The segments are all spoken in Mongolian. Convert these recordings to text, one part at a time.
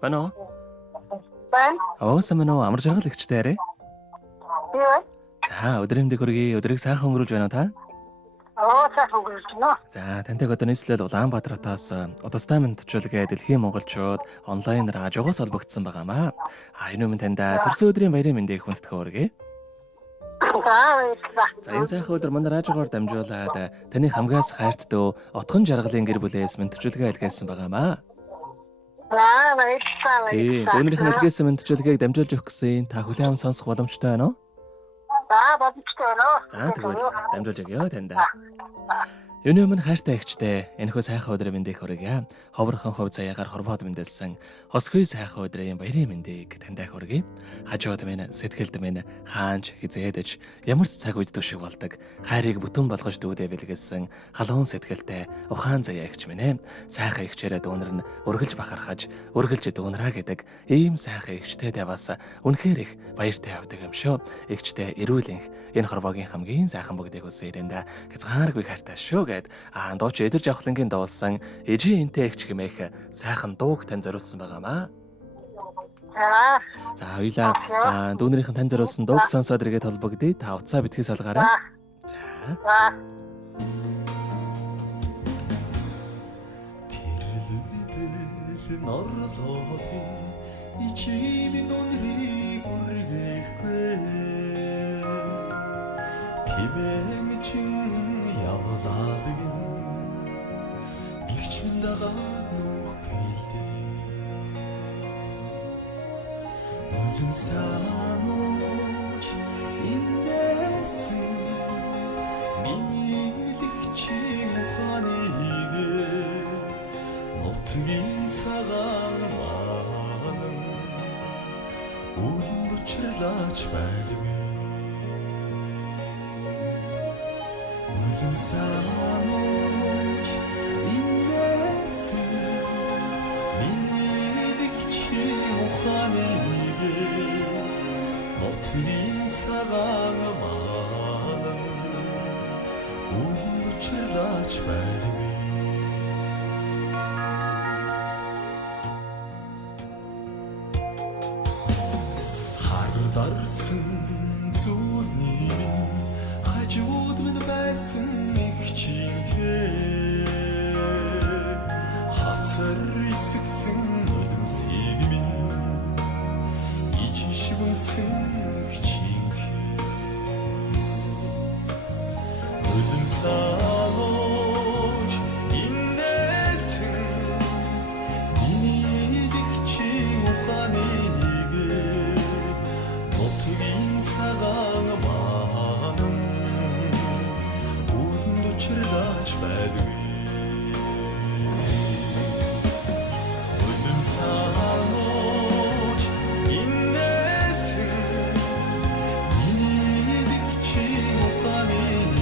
Бано. Байна. Оосамно амар жаргал ихчтэй арай. Юу? За өдрийн мэндийг хүргэе. Өдрийг сайхан өнгөрүүлж байна уу та? Сайхан өнгөрүүлж байна. За тантай одоо нийслэл Улаанбаатараас удастай мэдчилгээ дэлхийн монголчууд онлайн радиогоос холбогдсон байгаамаа. Энэ өмнө таньда төрсөн өдрийн баярын мэндийг хүндэтгэн хүргэе. За энэ сайхан өдөр манай радиогоор дамжуулаад таны хамгаас хайрт дөө отхон жаргалын гэр бүлээс мэдчилгээ илгээсэн байгаамаа. Өнөөрийнх нь илгээсэн мэдчилгээг дамжуулж өгөх гэсэн та хүлээн аван сонсох боломжтой байна уу? Боломжтой байна. За тэгвэл дамжуулж өгье таньда. Юуны өмнө хайртай ихчтэй энэхүү сайхан өдрийн мэндийг хүргье. Ховрхон хов цаягаар хорвоод мэндэлсэн хосгүй сайхан өдрийн баярын мэндийг таньда хүргэе. Хажууд минь сэтгэлд минь хаанч хизээдэж ямар ч цаг үед төшиг болдог хайрыг бүтэн болгож дүүдэ бэлгэлсэн халуун сэтгэлтэй ухаан заяа ихч минь сайхан ихчээрээ дүүнэр нь өргөлж бахархаж өргөлж дүүнраа гэдэг ийм сайхан ихчтэйдээ бас үнэхээр их баяртай авдаг юм шүү. Ихчтэй эрүүлэнх энэ хорвогийн хамгийн сайхан бүгдийг үсээ таньда хязгааргүй хайртай шүү. Дууч эдэр жавхлангийн дуулсан ижи энтэй ихч хэмээх сайхан дууг тань зориулсан байгаамаа. За хоёлаа дүүнэрийнхэн тань зориулсан дууг сонсоод иргэд холбогдъё. Та утсаа битгий салгаарай. За. Игчмэндагаа нүх гэлдээ Нулим санууч инээсэн Миний лигчи ухааныг Нутгийн цагаан маанан Үүлэнд учрлаач байлгүй Нулим санууч Нутгийн цагаан маанан Үүлэнд учрлаач байлгүй Хардарсан зүйлний минь хажууд минь байсан их чимхээ Хацар эсгсэн нулимсийг минь Ичишвэнсэн Нулим санууч инээсэн Миний лигчи ухааныг Нутгийн цагаан маанан Үүлэнд учрлаач байлгүй Нулим санууч инээсэн Миний лигчи ухааныг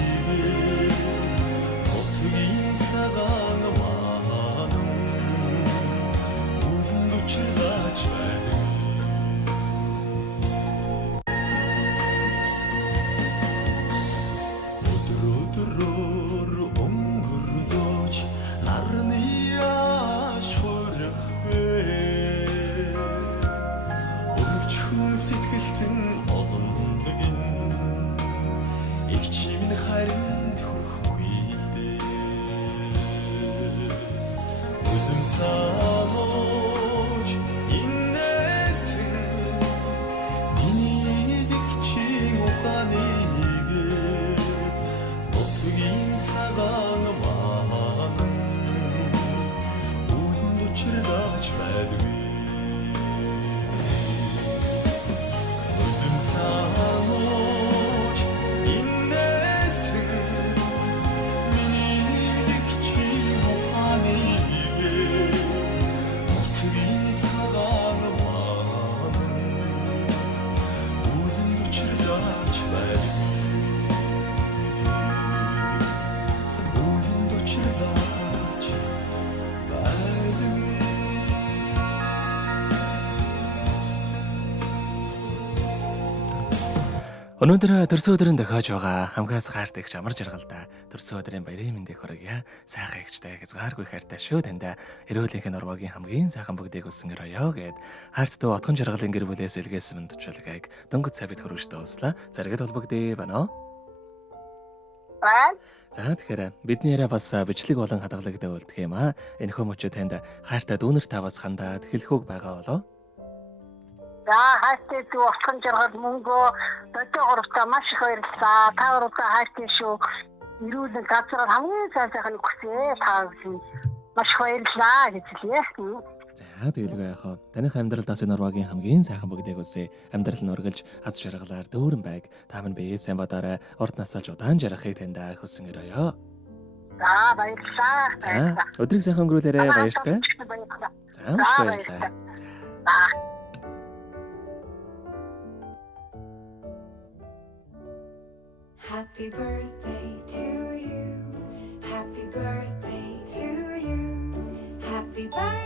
Нутгийн цагаан маанан Үүлэнд учрлаач байлгүй Өдрөөр өнгөрлөж нарны яаш хөрөхгүй Өрөвчхөн сэтгэлтэн олондогин Их чимэн харин хүрхгүй Нулим санууч инээсэн Миний лигчи ухааныг Нутгийн цагаан маанан Үүлэнд учрлаач байлгүй Нулим санууч инээсэн Миний лигчи ухааныг Нутгийн цагаан маанан Үүлэнд учрлаач байлгүй Үүлэнд учрлаач байлгүй Өнөөдөр төрсөн өдрийн дохиож байгаа хамгаас гаардаг амар жаргалтай төрсөн өдрийн баярын мэндийг хүргье. Сайхан ихтэй хязгааргүй хайртай шүү танд эрүүлэнх нурмагийн хамгийн сайхан бүгдийг өссөн өрөөё гэд хайрттай отхон жаргалын гэр бүлээс илгээсэн мэндчилгээг дөнгөж цавид хөрвөжтэй услаа. Заргад холбогдъё байна. Байна. За тэгэхээр бидний яриа бас бичлэг болон хадгалагдаг үлдэх юм аа. Энэ хүмүүчүүд танд хайртай дүүнер таваас хандаад хэлэхүүг байгаа болоо. За хайртай дүү отхон жаргал мөнгө өдөө гуравтаа маш их баярлалаа. Та гуравтаа хайртай шүү. Ирүүлэн газар хамгийн сайхан хүсье. Та маш их баярлалаа гэж хэлье. За тэгэлгүй яах вэ? Таних амьдралд бас энэ нурмагийн хамгийн сайхан бүгдийг үсэ. Амьдрал нь үргэлж аз жаргалаар дүүрэн байг. Та минь бие сайн бодоорой. Урд насааж удаан жарахыг танд хүсэн өрөөё. За баярлалаа. За өдрийг сайхан өнгөрүүлээрэй. Баяртай. За маш баярлалаа. Happy birthday to you. Happy birthday to you. Happy birthday.